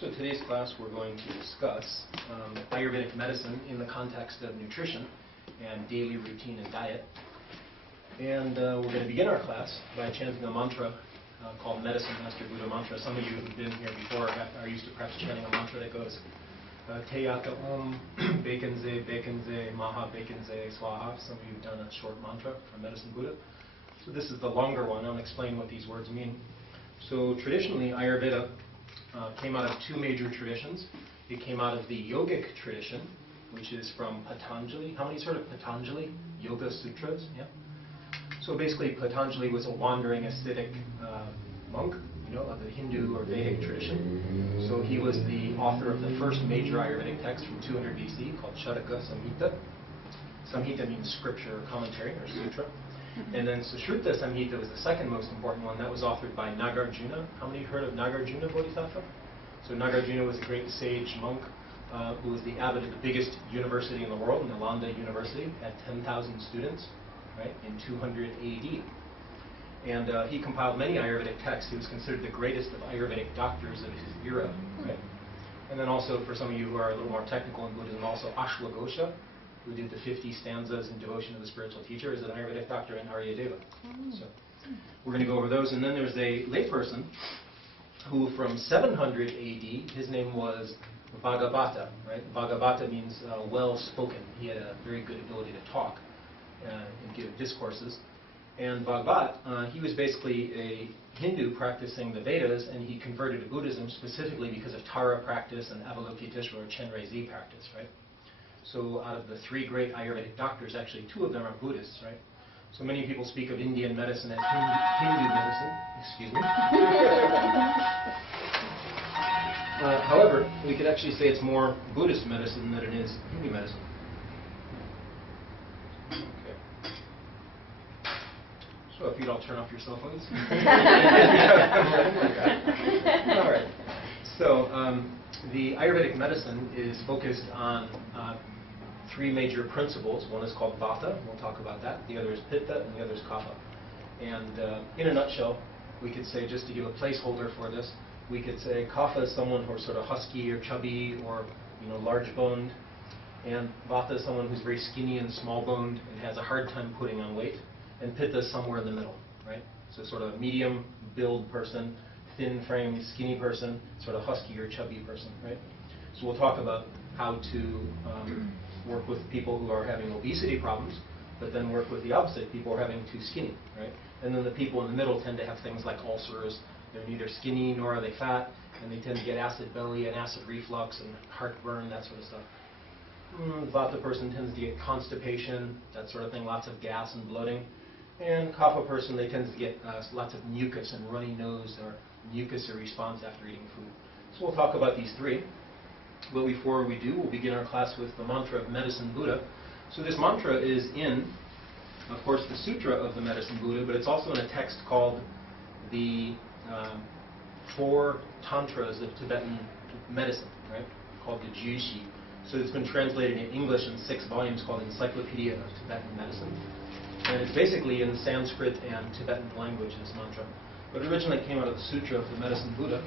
So today's class we're going to discuss Ayurvedic medicine in the context of nutrition and daily routine and diet. And we're going to begin our class by chanting a mantra called Medicine Master Buddha Mantra. Some of you who've been here before are used to perhaps chanting a mantra that goes Teyata Om Bekenze Bekenze Maha Bekenze Swaha. Some of you have done a short mantra for Medicine Buddha. So this is the longer one. I'll explain what these words mean. So traditionally Ayurveda came out of two major traditions. It came out of the yogic tradition, which is from Patanjali. How many heard of Patanjali? Yoga Sutras? Yeah. So basically Patanjali was a wandering ascetic monk, of the Hindu or Vedic tradition. So he was the author of the first major Ayurvedic text from 200 BC called Charaka Samhita. Samhita means scripture or commentary or sutra. And then Sushruta Samhita was the second most important one. That was authored by Nagarjuna. How many heard of Nagarjuna Bodhisattva? So Nagarjuna was a great sage monk who was the abbot of the biggest university in the world, Nalanda University, had 10,000 students, right, in 200 AD. And he compiled many Ayurvedic texts. He was considered the greatest of Ayurvedic doctors of his era, right? And then also, for some of you who are a little more technical in Buddhism, also Ashwagosha, who did the 50 stanzas in devotion to the spiritual teacher, is an Ayurvedic doctor in Aryadeva. So we're going to go over those. And then there's a layperson who, from 700 AD, his name was Bhagavata. Right? Bhagavata means well-spoken. He had a very good ability to talk and give discourses. And Bhagavat, he was basically a Hindu practicing the Vedas, and he converted to Buddhism specifically because of Tara practice and Avalokiteshvara or Chenrezig practice. Right? So out of the three great Ayurvedic doctors, actually two of them are Buddhists, right? So many people speak of Indian medicine as Hindu medicine. Excuse me. However, we could actually say it's more Buddhist medicine than it is Hindu medicine. Okay. So if you'd all turn off your cell phones. All right. So the Ayurvedic medicine is focused on three major principles. One is called Vata, we'll talk about that. The other is Pitta, and the other is Kapha. And in a nutshell, we could say, just to give a placeholder for this, we could say Kapha is someone who's sort of husky or chubby or large-boned, and Vata is someone who's very skinny and small-boned and has a hard time putting on weight, and Pitta is somewhere in the middle, right? So sort of a medium-build person, thin-framed, skinny person, sort of husky or chubby person, right? So we'll talk about how to work with people who are having obesity problems, but then work with the opposite, people who are having too skinny, right? And then the people in the middle tend to have things like ulcers. They're neither skinny nor are they fat, and they tend to get acid belly and acid reflux and heartburn, that sort of stuff. Vata person tends to get constipation, that sort of thing, lots of gas and bloating. And Kapha person, they tend to get lots of mucus and runny nose or mucusy response after eating food. So we'll talk about these three. But before we do, we'll begin our class with the mantra of Medicine Buddha. So this mantra is in, of course, the Sutra of the Medicine Buddha, but it's also in a text called the Four Tantras of Tibetan Medicine, right? Called the Jushi. So it's been translated in English in 6 volumes called Encyclopedia of Tibetan Medicine. And it's basically in Sanskrit and Tibetan language, this mantra. But originally it came out of the Sutra of the Medicine Buddha.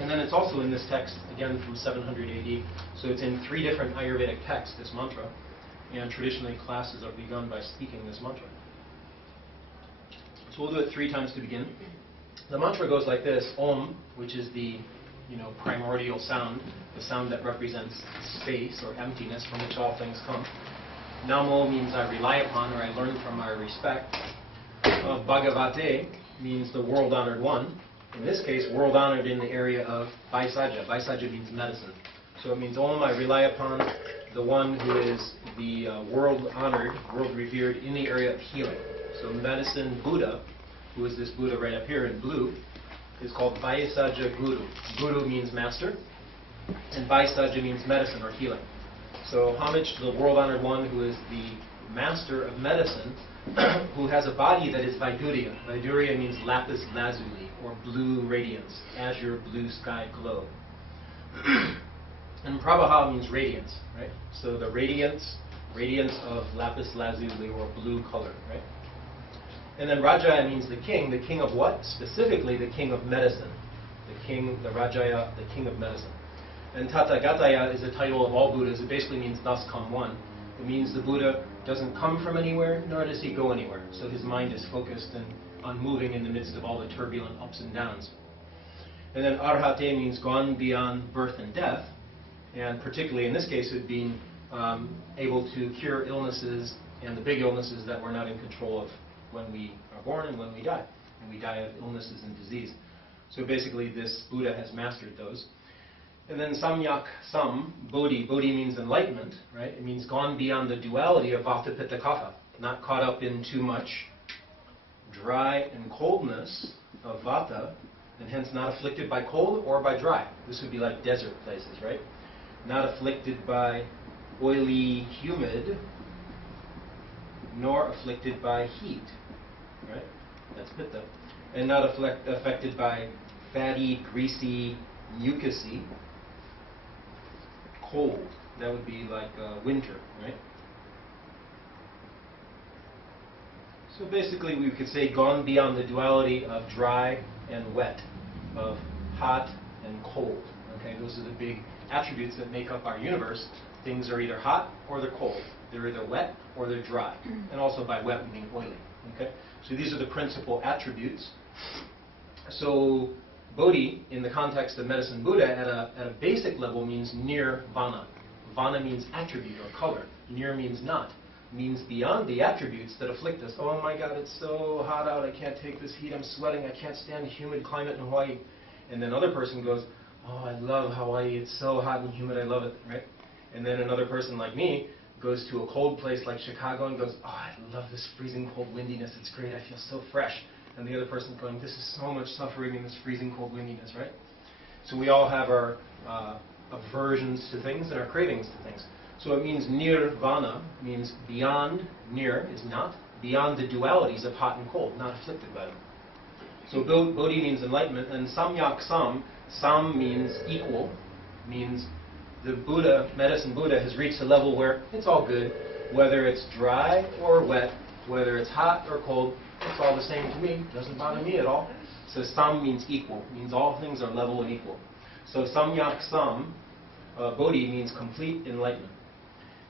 And then it's also in this text, again from 700 AD. So it's in 3 different Ayurvedic texts, this mantra. And traditionally classes are begun by speaking this mantra. So we'll do it 3 times to begin. The mantra goes like this: Om, which is the primordial sound, the sound that represents space or emptiness from which all things come. Namo means I rely upon or I learn from, I respect. Bhagavate means the world-honored one. In this case, world-honored in the area of Vaisaja. Vaisaja means medicine. So it means Om, I rely upon the one who is the world-honored, world-revered in the area of healing. So Medicine Buddha, who is this Buddha right up here in blue, is called Vaisaja Guru. Guru means master, and Vaisaja means medicine or healing. So homage to the world-honored one who is the master of medicine, who has a body that is Vaidurya. Vaidurya means lapis lazuli, or blue radiance, azure blue sky glow. And Prabha means radiance, right? So the radiance of lapis lazuli, or blue color, right? And then Rajaya means the king of what? Specifically the king of medicine. The king, the Rajaya, the king of medicine. And Tathagataya is a title of all Buddhas. It basically means thus come one. It means the Buddha doesn't come from anywhere, nor does he go anywhere. So his mind is focused and unmoving in the midst of all the turbulent ups and downs. And then Arhate means gone beyond birth and death. And particularly in this case, it being able to cure illnesses and the big illnesses that we're not in control of when we are born and when we die. And we die of illnesses and disease. So basically this Buddha has mastered those. And then Samyak Sam, Bodhi. Bodhi means enlightenment, right? It means gone beyond the duality of Vata, Pitta, Kapha. Not caught up in too much dry and coldness of Vata, and hence not afflicted by cold or by dry. This would be like desert places, right? Not afflicted by oily, humid, nor afflicted by heat, right? That's Pitta. And not affected by fatty, greasy, mucusy, cold. That would be like winter, right? So basically we could say gone beyond the duality of dry and wet, of hot and cold. Okay, those are the big attributes that make up our universe. Things are either hot or they're cold. They're either wet or they're dry. And also by wet we mean oily. Okay? So these are the principal attributes. So Bodhi, in the context of Medicine Buddha, at a basic level means nirvana. Vana means attribute or color. Nir means not. Means beyond the attributes that afflict us. Oh my God, it's so hot out, I can't take this heat, I'm sweating, I can't stand the humid climate in Hawaii. And then another person goes, oh, I love Hawaii, it's so hot and humid, I love it, right? And then another person like me goes to a cold place like Chicago and goes, oh, I love this freezing cold windiness, it's great, I feel so fresh. And the other person going, this is so much suffering in this freezing cold windiness, right? So we all have our aversions to things and our cravings to things. So it means nirvana, means beyond, nir is not, beyond the dualities of hot and cold, not afflicted by them. So Bodhi means enlightenment, and Samyak Sam, Sam means equal, means the Buddha, Medicine Buddha, has reached a level where it's all good, whether it's dry or wet, whether it's hot or cold, it's all the same to me, doesn't bother me at all. So Sam means equal, means all things are level and equal. So Samyak Sam, Bodhi means complete enlightenment.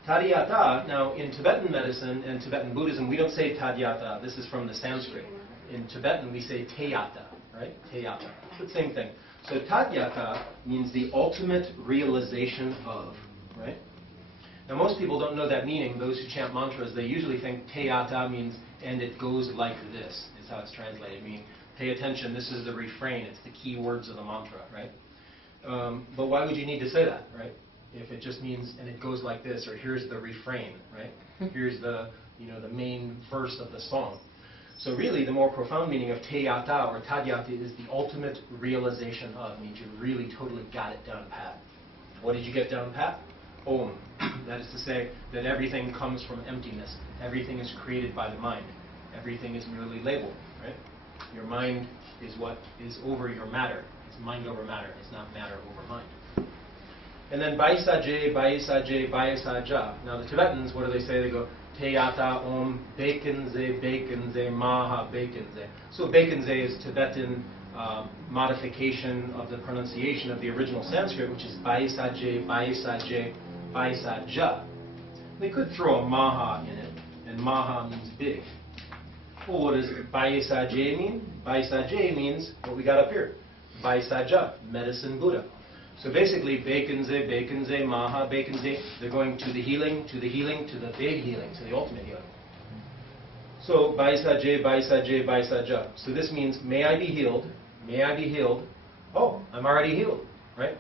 Tadhyata, now in Tibetan medicine and Tibetan Buddhism, we don't say Tadhyata. This is from the Sanskrit. In Tibetan, we say Teyata, right? Teyata. It's the same thing. So Tadhyata means the ultimate realization of, right? Now most people don't know that meaning. Those who chant mantras, they usually think Teyata means, and it goes like this, is how it's translated. Meaning, pay attention, this is the refrain, it's the key words of the mantra, right? But why would you need to say that, right? If it just means, and it goes like this, or here's the refrain, right? Here's the, the main verse of the song. So really, the more profound meaning of Teyata or Tadhyata is the ultimate realization of, means you really totally got it down pat. What did you get down pat? Om. That is to say that everything comes from emptiness. Everything is created by the mind. Everything is merely labeled, right? Your mind is what is over your matter. It's mind over matter. It's not matter over mind. And then Baisaje, Baisaje, Baisaja. Now the Tibetans, what do they say? They go, Teyata Om, Bakenze, Bakenze, Maha, Bakenze. So Bakenze is Tibetan modification of the pronunciation of the original Sanskrit, which is Baisaje, Baisaje, Baisaja. They could throw a Maha in it, and Maha means big. Well, what does Baisaje mean? Baisaje means what we got up here. Baisaja, Medicine Buddha. So basically, Bakenze, Bakenze, Maha, Bakenze, they're going to the healing, to the healing, to the big healing, to the ultimate healing. So, Baisaje, Baisaje, Baisaja. So this means, may I be healed, may I be healed. Oh, I'm already healed, right?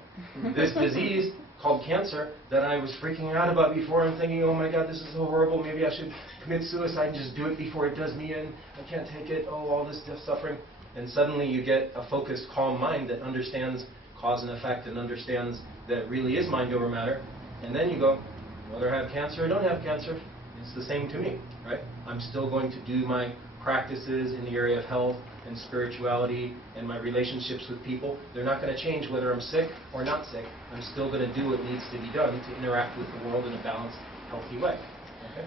This disease called cancer that I was freaking out about before, I'm thinking, oh my God, this is so horrible, maybe I should commit suicide and just do it before it does me in. I can't take it, oh, all this suffering. And suddenly you get a focused, calm mind that understands cause and effect and understands that it really is mind over matter. And then you go, whether I have cancer or don't have cancer, it's the same to me, right? I'm still going to do my practices in the area of health and spirituality and my relationships with people. They're not going to change whether I'm sick or not sick. I'm still going to do what needs to be done to interact with the world in a balanced, healthy way. Okay?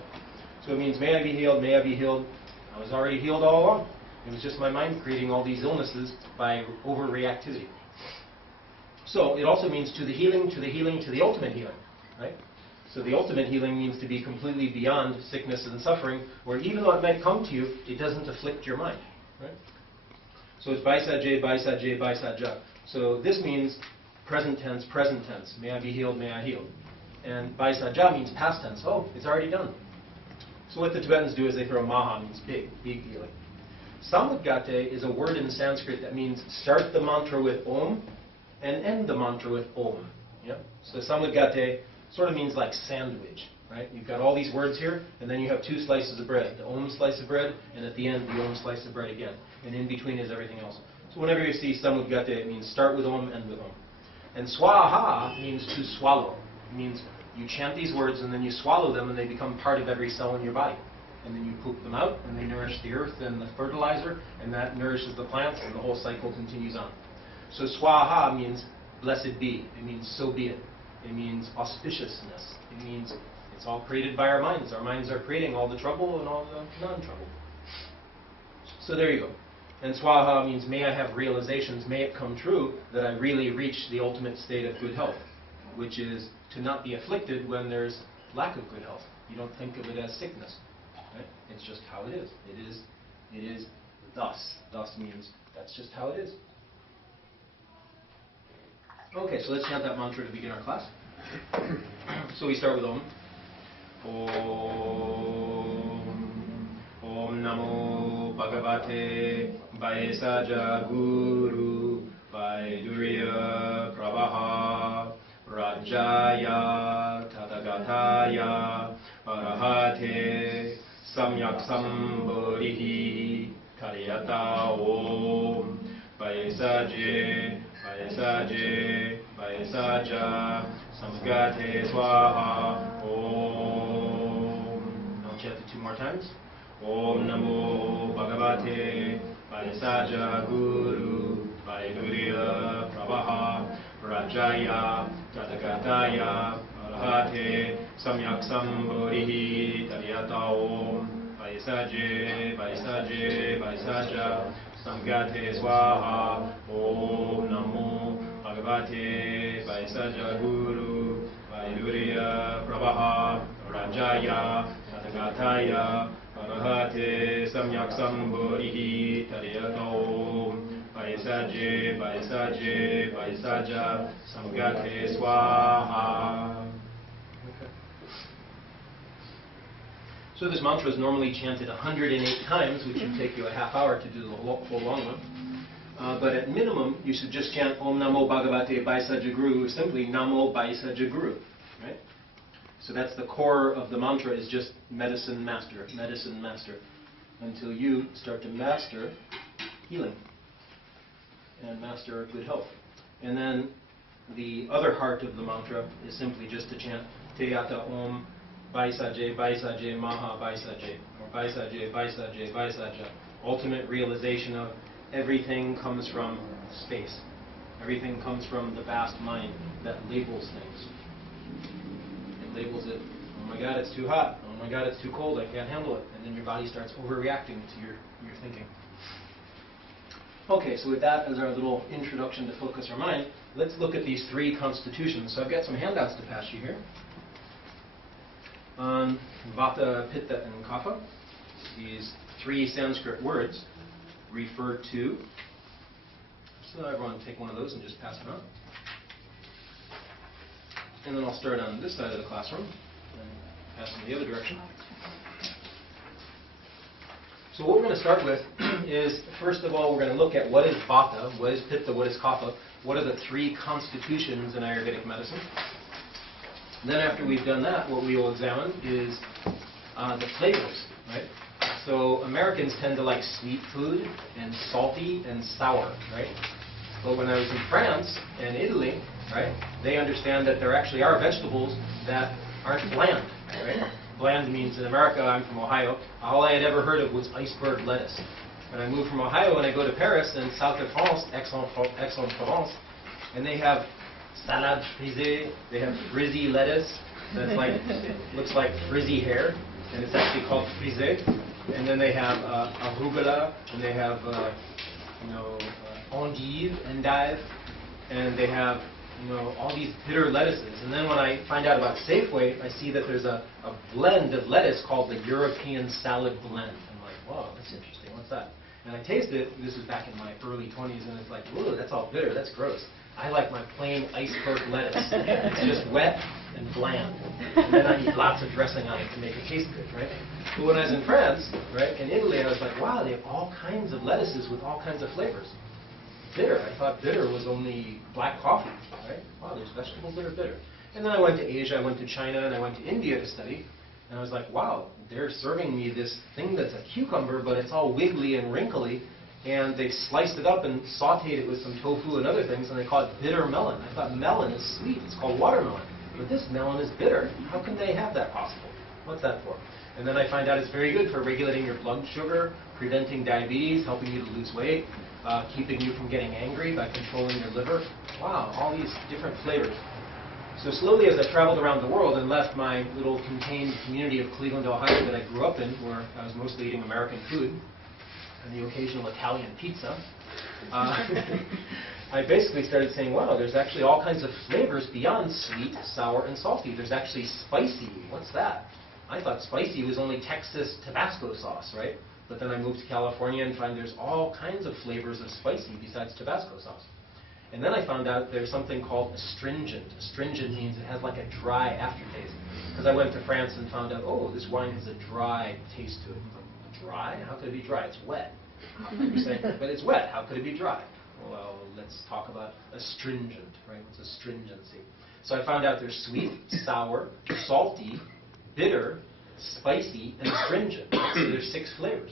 So it means, may I be healed, may I be healed. I was already healed all along. It was just my mind creating all these illnesses by overreactivity. So it also means to the healing, to the healing, to the ultimate healing, right? So the ultimate healing means to be completely beyond sickness and suffering, where even though it might come to you, it doesn't afflict your mind, right? So it's Baisaje, Baisaje, Baisaja. So this means present tense, present tense. May I be healed, may I heal. And Baisaja means past tense. Oh, it's already done. So what the Tibetans do is they throw Maha, means big, big healing. Samudgate is a word in Sanskrit that means start the mantra with Om and end the mantra with Om. Yeah? So Samudgate sort of means like sandwich, right? You've got all these words here, and then you have two slices of bread. The Om slice of bread, and at the end, the Om slice of bread again. And in between is everything else. So whenever you see Samudgate, it means start with Om, end with Om. And Swaha means to swallow. It means you chant these words, and then you swallow them, and they become part of every cell in your body. And then you poop them out, and they nourish the earth and the fertilizer, and that nourishes the plants, and the whole cycle continues on. So Swaha means blessed be. It means so be it. It means auspiciousness. It means it's all created by our minds. Our minds are creating all the trouble and all the non-trouble. So there you go. And Swaha means may I have realizations, may it come true that I really reach the ultimate state of good health, which is to not be afflicted when there's lack of good health. You don't think of it as sickness. Right? It's just how it is. It is thus. Thus means that's just how it is. Okay, so let's chant that mantra to begin our class. So we start with Om. Om Namo Bhagavate Vaisaja Guru Vaidurya Pravaha Rajaya Tathagataya Arahate Samyak Sambodhihi Kariyata Om Vaisaje Vaisaje Vaisaja Samgate Swaha Om. I'll chant it 2 more times. Om Namo Bhagavate Vaisaja Guru Vaidurya Pravaha Rajaya Tathagataya Arahate Samyak Sambodhihi Tariyata Om Vaisaje Vaisaje Vaisaja Samgate Swaha Om Namo Bhagavate Vaisaja Guru Vaidurya Pravaha Rajaya Tathagataya Arahate Samyak Sambodhihi Tariyata Om Vaisaje Vaisaje Vaisaja Samgate Swaha. So this mantra is normally chanted 108 times, which would take you a half hour to do the whole long one. But at minimum, you should just chant Om Namo Bhagavate Vaisaja Guru, simply Namo Vaisaja Guru, right? So that's the core of the mantra, is just medicine master, until you start to master healing and master good health. And then the other heart of the mantra is simply just to chant Teyata Om Vaisaje Vaisaje Maha Vaisaje, or Vaisaje Vaisaje Vaisaja. Ultimate realization of everything comes from space. Everything comes from the vast mind that labels things. It labels it, oh my God, it's too hot. Oh my God, it's too cold. I can't handle it. And then your body starts overreacting to your thinking. Okay, so with that as our little introduction to focus our mind, let's look at these 3 constitutions. So I've got some handouts to pass you here. On Vata, Pitta, and Kapha, these 3 Sanskrit words refer to. So everyone take one of those and just pass it on. And then I'll start on this side of the classroom and pass in the other direction. So what we're going to start with is, first of all, we're going to look at what is Vata, what is Pitta, what is Kapha, what are the 3 constitutions in Ayurvedic medicine. And then after we've done that, what we will examine is the flavors, right? So Americans tend to like sweet food and salty and sour, right? But when I was in France and Italy, right, they understand that there actually are vegetables that aren't bland, right? Bland means, in America, I'm from Ohio, all I had ever heard of was iceberg lettuce. When I moved from Ohio and I go to Paris and South of France, Aix-en-Provence, and they have salade frisée, they have frizzy lettuce that's like, looks like frizzy hair, and it's actually called frisée. And then they have arugula, and they have endive, and they have all these bitter lettuces. And then when I find out about Safeway, I see that there's a blend of lettuce called the European Salad Blend. I'm like, wow, that's interesting. What's that? And I taste it. This is back in my early 20s, and it's like, whoa, that's all bitter. That's gross. I like my plain iceberg lettuce. It's just wet and bland. And then I need lots of dressing on it to make it taste good, right? But when I was in France, right, in Italy, I was like, wow, they have all kinds of lettuces with all kinds of flavors. Bitter. I thought bitter was only black coffee, right? Wow, there's vegetables that are bitter. And then I went to Asia, I went to China, and I went to India to study. And I was like, wow, they're serving me this thing that's a cucumber, but it's all wiggly and wrinkly. And they've sliced it up and sauteed it with some tofu and other things, and they call it bitter melon. I thought melon is sweet. It's called watermelon. But this melon is bitter. How can they have that possible? What's that for? And then I find out it's very good for regulating your blood sugar, preventing diabetes, helping you to lose weight, keeping you from getting angry by controlling your liver. Wow, all these different flavors. So slowly as I traveled around the world and left my little contained community of Cleveland, Ohio that I grew up in, where I was mostly eating American food, and the occasional Italian pizza, I basically started saying, wow, there's actually all kinds of flavors beyond sweet, sour, and salty. There's actually spicy. What's that? I thought spicy was only Texas Tabasco sauce, right? But then I moved to California and find there's all kinds of flavors of spicy besides Tabasco sauce. And then I found out there's something called astringent. Astringent means it has like a dry aftertaste. Because I went to France and found out, oh, this wine has a dry taste to it. Dry? How could it be dry? It's wet. You say, but it's wet. How could it be dry? Well, let's talk about astringent, right? What's astringency? So I found out there's sweet, sour, salty, bitter, spicy, and astringent. So there's 6 flavors.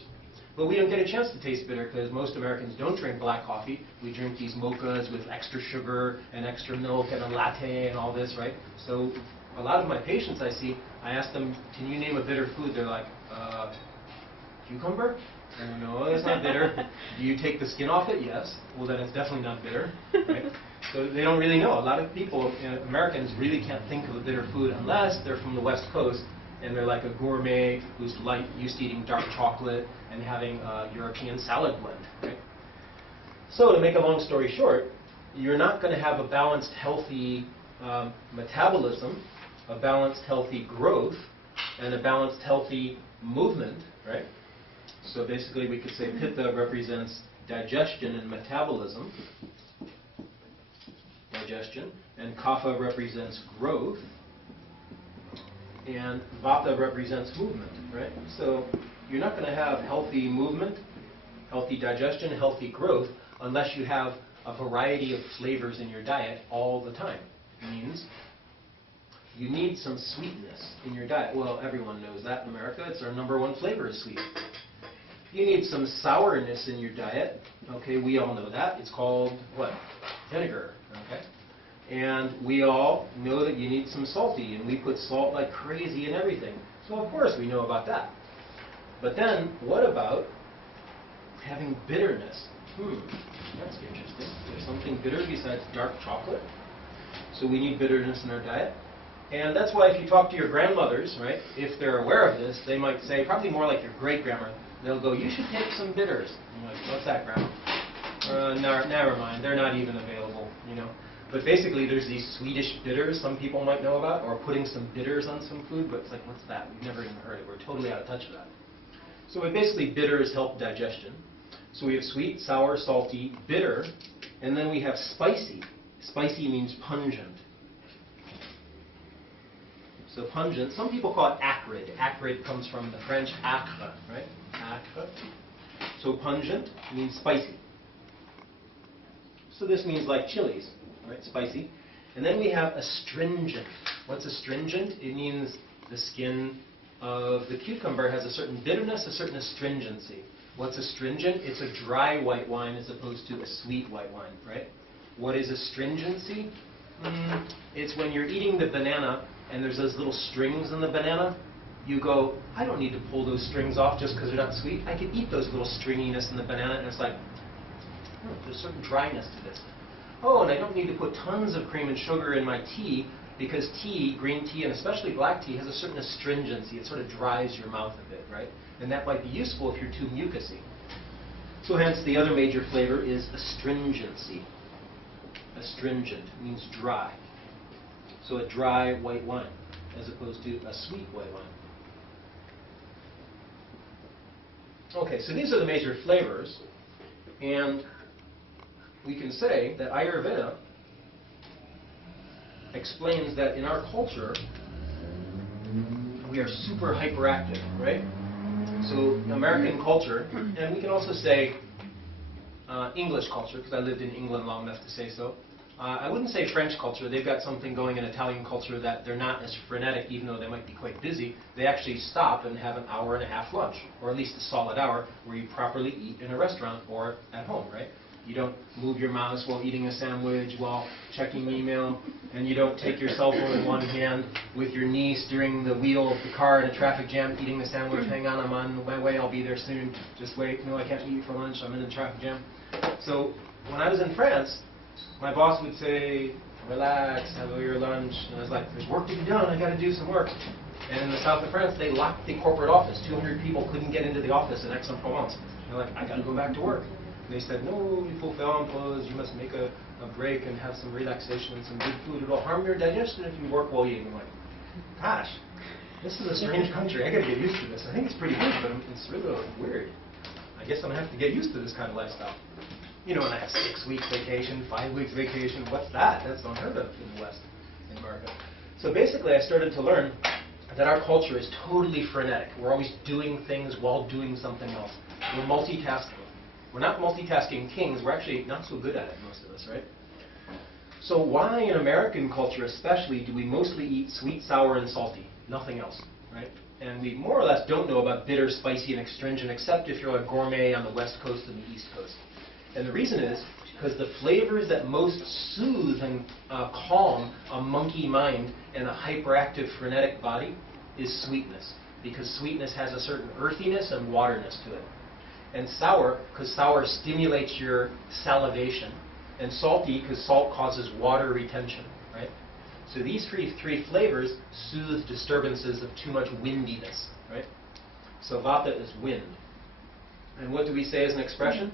But we don't get a chance to taste bitter because most Americans don't drink black coffee. We drink these mochas with extra sugar and extra milk and a latte and all this, right? So a lot of my patients I see, I ask them, can you name a bitter food? They're like, cucumber? No, that's not bitter. Do you take the skin off it? Yes. Well, then it's definitely not bitter, right? So they don't really know. A lot of people, Americans, really can't think of a bitter food unless they're from the West Coast and they're like a gourmet who's used to eating dark chocolate and having a European salad blend, right? So to make a long story short, you're not going to have a balanced, healthy metabolism, a balanced, healthy growth, and a balanced, healthy movement, right? So basically we could say Pitta represents digestion and metabolism, and Kapha represents growth, and Vata represents movement, right? So you're not going to have healthy movement, healthy digestion, healthy growth unless you have a variety of flavors in your diet all the time. It means you need some sweetness in your diet. Well, everyone knows that in America. It's our #1 flavor is sweet. You need some sourness in your diet. Okay, we all know that. It's called what? Vinegar. Okay? And we all know that you need some salty, and we put salt like crazy in everything. So of course we know about that. But then, what about having bitterness? That's interesting. There's something bitter besides dark chocolate. So we need bitterness in our diet. And that's why if you talk to your grandmothers, right, if they're aware of this, they might say, probably more like your great-grandma, they'll go, you should take some bitters. And you're like, what's that, Grandma? Never mind, they're not even available, But basically, there's these Swedish bitters some people might know about, or putting some bitters on some food, but it's like, what's that? We've never even heard it. We're totally out of touch with that. So basically, bitters help digestion. So we have sweet, sour, salty, bitter, and then we have spicy. Spicy means pungent. So pungent, some people call it acrid. Acrid comes from the French acre, right? Acre. So pungent means spicy. So this means like chilies, right? Spicy. And then we have astringent. What's astringent? It means the skin of the cucumber has a certain bitterness, a certain astringency. What's astringent? It's a dry white wine as opposed to a sweet white wine, right? What is astringency? It's when you're eating the banana and there's those little strings in the banana. You go, I don't need to pull those strings off just because they're not sweet. I can eat those little stringiness in the banana, and it's like, there's a certain dryness to this. Oh, and I don't need to put tons of cream and sugar in my tea because tea, green tea, and especially black tea, has a certain astringency. It sort of dries your mouth a bit, right? And that might be useful if you're too mucusy. So hence, the other major flavor is astringency. Astringent means dry. So a dry white wine, as opposed to a sweet white wine. Okay, so these are the major flavors, and we can say that Ayurveda explains that in our culture, we are super hyperactive, right? So American culture, and we can also say English culture, because I lived in England long enough to say so. I wouldn't say French culture. They've got something going in Italian culture that they're not as frenetic, even though they might be quite busy. They actually stop and have an hour and a half lunch, or at least a solid hour, where you properly eat in a restaurant or at home, right? You don't move your mouse while eating a sandwich, while checking email, and you don't take your cell phone in one hand with your knee steering the wheel of the car in a traffic jam, eating the sandwich. Hang on, I'm on my way, I'll be there soon. Just wait. No, I can't eat for lunch, I'm in a traffic jam. So when I was in France, my boss would say, relax, have your lunch. And I was like, there's work to be done, I got to do some work. And in the south of France, they locked the corporate office. 200 people couldn't get into the office in Aix-en-Provence. They're like, I got to go back to work. And they said, no, il faut faire une pause, you must make a break and have some relaxation and some good food. It'll harm your digestion if you work while eating. I'm like, gosh, this is a strange country. I got to get used to this. I think it's pretty good, but it's really weird. I guess I'm going to have to get used to this kind of lifestyle. You know, and I have 6 weeks vacation, 5 weeks vacation. What's that? That's unheard of in the West, in America. So basically, I started to learn that our culture is totally frenetic. We're always doing things while doing something else. We're multitasking. We're not multitasking kings. We're actually not so good at it, most of us, right? So why in American culture especially do we mostly eat sweet, sour, and salty? Nothing else, right? And we more or less don't know about bitter, spicy, and astringent, except if you're a gourmet on the West Coast and the East Coast. And the reason is because the flavors that most soothe and calm a monkey mind and a hyperactive, frenetic body is sweetness. Because sweetness has a certain earthiness and waterness to it. And sour, because sour stimulates your salivation. And salty, because salt causes water retention, right? So these three flavors soothe disturbances of too much windiness, right? So vata is wind. And what do we say as an expression?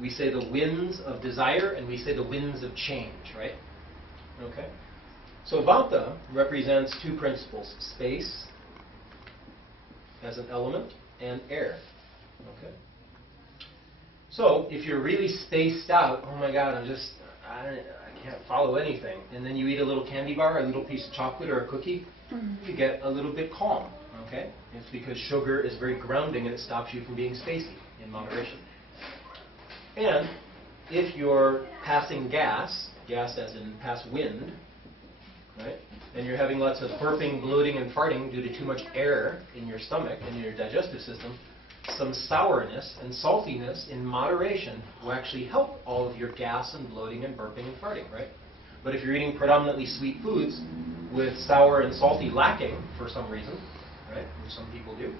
We say the winds of desire, and we say the winds of change, right? Okay? So vata represents two principles, space as an element and air. Okay? So if you're really spaced out, oh my God, I can't follow anything, and then you eat a little candy bar, a little piece of chocolate or a cookie, you get a little bit calm, okay? It's because sugar is very grounding and it stops you from being spacey in moderation. And if you're passing gas as in pass wind, right, and you're having lots of burping, bloating, and farting due to too much air in your stomach and your digestive system, some sourness and saltiness in moderation will actually help all of your gas and bloating and burping and farting, right? But if you're eating predominantly sweet foods with sour and salty lacking for some reason, right, which some people do,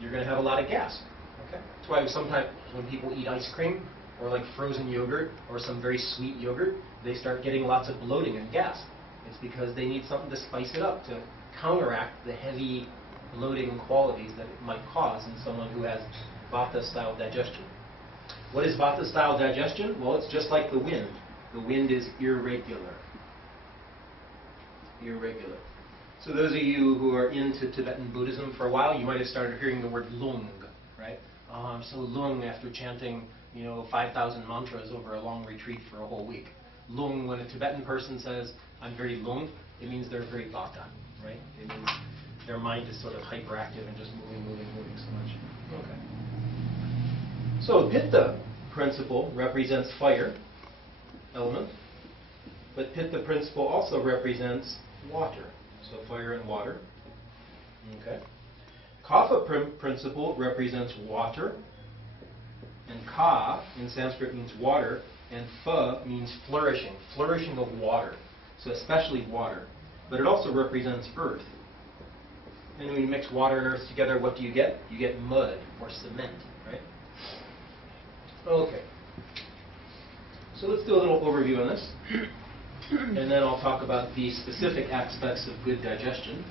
you're going to have a lot of gas, okay? That's why sometimes when people eat ice cream or like frozen yogurt or some very sweet yogurt, they start getting lots of bloating and gas. It's because they need something to spice it up, to counteract the heavy bloating qualities that it might cause in someone who has vata-style digestion. What is vata-style digestion? Well, it's just like the wind. The wind is irregular. Irregular. So those of you who are into Tibetan Buddhism for a while, you might have started hearing the word lung, right? Oh, I'm so lung after chanting, 5,000 mantras over a long retreat for a whole week. Lung, when a Tibetan person says, I'm very lung, it means they're very vata, right? It means their mind is sort of hyperactive and just moving so much. Okay. So Pitta principle represents fire element, but Pitta principle also represents water. So fire and water. Okay. Kapha principle represents water, and Ka in Sanskrit means water, and Pha means flourishing of water. So especially water. But it also represents earth. And when you mix water and earth together, what do you get? You get mud or cement, right? Okay. So let's do a little overview on this. And then I'll talk about the specific aspects of good digestion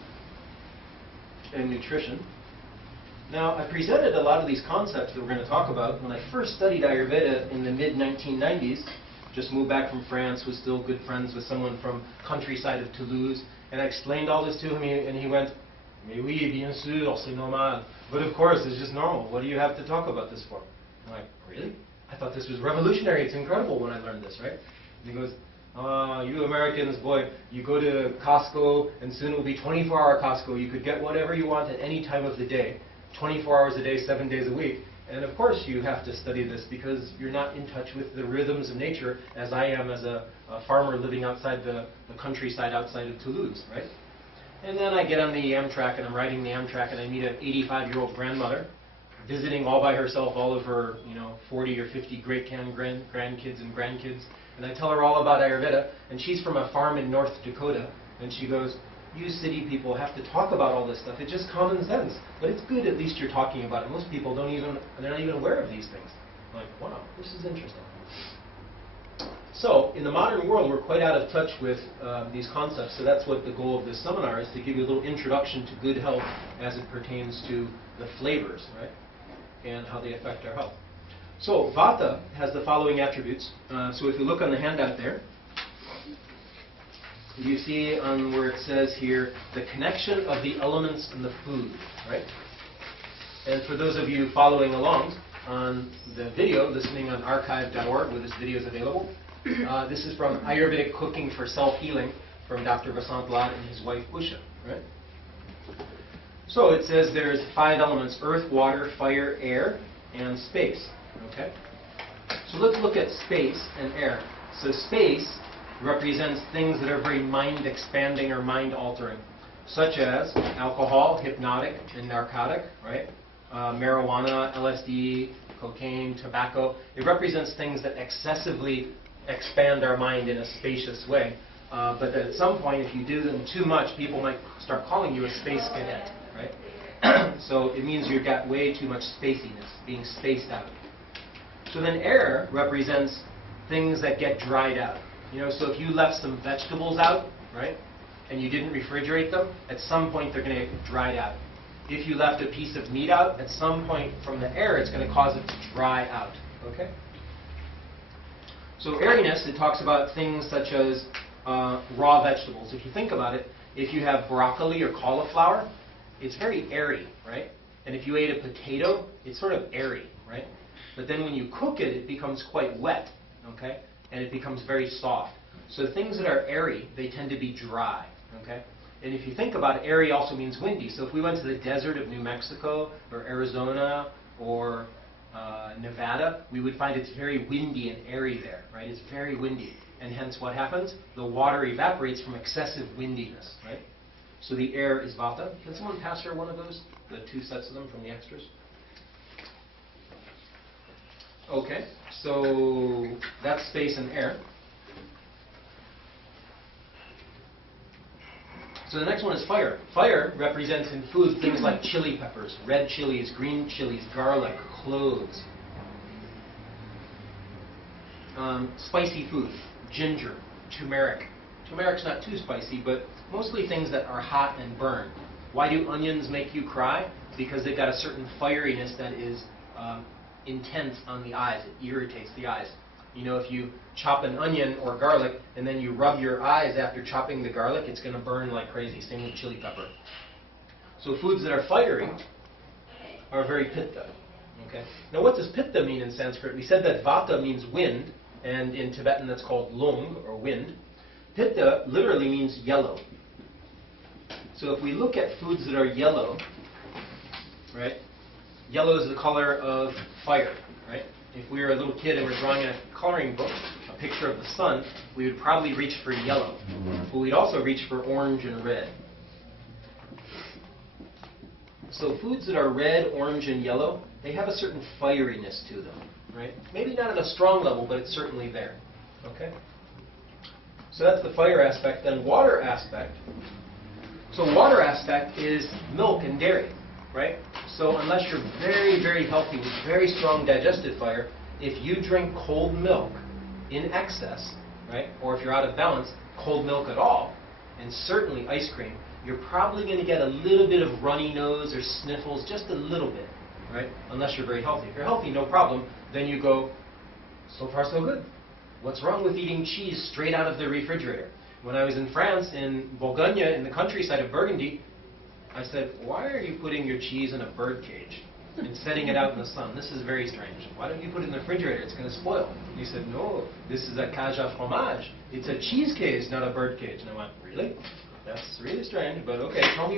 and nutrition. Now, I presented a lot of these concepts that we're going to talk about when I first studied Ayurveda in the mid-1990s, just moved back from France, was still good friends with someone from countryside of Toulouse, and I explained all this to him, and he went, "Mais oui, bien sûr, c'est normal." But of course, it's just normal. What do you have to talk about this for? I'm like, really? I thought this was revolutionary. It's incredible when I learned this, right? And he goes, you Americans, boy, you go to Costco, and soon it will be 24-hour Costco. You could get whatever you want at any time of the day, 24 hours a day, 7 days a week. And of course you have to study this because you're not in touch with the rhythms of nature as I am as a farmer living outside the countryside outside of Toulouse, right? And then I get on the Amtrak and I'm riding the Amtrak and I meet an 85-year-old grandmother visiting all by herself all of her 40 or 50 grandkids and grandkids. And I tell her all about Ayurveda, and she's from a farm in North Dakota, and she goes, "You city people have to talk about all this stuff. It's just common sense. But it's good at least you're talking about it. Most people they're not even aware of these things." I'm like, wow, this is interesting. So, in the modern world, we're quite out of touch with these concepts. So that's what the goal of this seminar is, to give you a little introduction to good health as it pertains to the flavors, right? And how they affect our health. So, Vata has the following attributes. So if you look on the handout there, you see on where it says here, the connection of the elements in the food, right? And for those of you following along on the video, listening on archive.org, where this video is available, this is from Ayurvedic Cooking for Self-Healing from Dr. Vasant Lad and his wife Usha, right? So it says there's 5 elements: earth, water, fire, air, and space. Okay? So let's look at space and air. So space represents things that are very mind-expanding or mind-altering, such as alcohol, hypnotic and narcotic, right? Marijuana, LSD, cocaine, tobacco. It represents things that excessively expand our mind in a spacious way. But at some point, if you do them too much, people might start calling you a space cadet, right? So it means you've got way too much spaciness, being spaced out. So then air represents things that get dried out. So if you left some vegetables out, right, and you didn't refrigerate them, at some point they're going to get dried out. If you left a piece of meat out, at some point from the air, it's going to cause it to dry out. Okay? So airiness, it talks about things such as raw vegetables. If you think about it, if you have broccoli or cauliflower, it's very airy, right? And if you ate a potato, it's sort of airy, right? But then when you cook it, it becomes quite wet, okay? And it becomes very soft. So things that are airy, they tend to be dry, okay? And if you think about it, airy also means windy. So if we went to the desert of New Mexico or Arizona or Nevada, we would find it's very windy and airy there, right? It's very windy. And hence what happens? The water evaporates from excessive windiness, right? So the air is Vata. Can someone pass her one of those? The 2 sets of them from the extras? Okay, so that's space and air. So the next one is fire. Fire represents in food things like chili peppers, red chilies, green chilies, garlic, cloves. Spicy food, ginger, turmeric. Turmeric's not too spicy, but mostly things that are hot and burn. Why do onions make you cry? Because they've got a certain fieriness that is intense on the eyes. It irritates the eyes. If you chop an onion or garlic and then you rub your eyes after chopping the garlic, it's going to burn like crazy. Same with chili pepper. So foods that are fiery are very pitta. Okay. Now what does pitta mean in Sanskrit? We said that vata means wind, and in Tibetan that's called long, or wind. Pitta literally means yellow. So if we look at foods that are yellow, right? Yellow is the color of fire, right? If we were a little kid and we're drawing in a coloring book, a picture of the sun, we would probably reach for yellow. But we'd also reach for orange and red. So foods that are red, orange, and yellow, they have a certain fieriness to them, right? Maybe not at a strong level, but it's certainly there. Okay? So that's the fire aspect. Then water aspect. So water aspect is milk and dairy, right? So unless you're very, very healthy with very strong digestive fire, if you drink cold milk in excess, right, or if you're out of balance, cold milk at all, and certainly ice cream, you're probably going to get a little bit of runny nose or sniffles, just a little bit, right, unless you're very healthy. If you're healthy, no problem, then you go, so far so good. What's wrong with eating cheese straight out of the refrigerator? When I was in France, in Bourgogne, in the countryside of Burgundy, I said, why are you putting your cheese in a bird cage and setting it out in the sun? This is very strange. Why don't you put it in the refrigerator? It's going to spoil. And he said, no, this is a cage à fromage. It's a cheese cage, not a bird cage. And I went, really? That's really strange, but okay, tell me.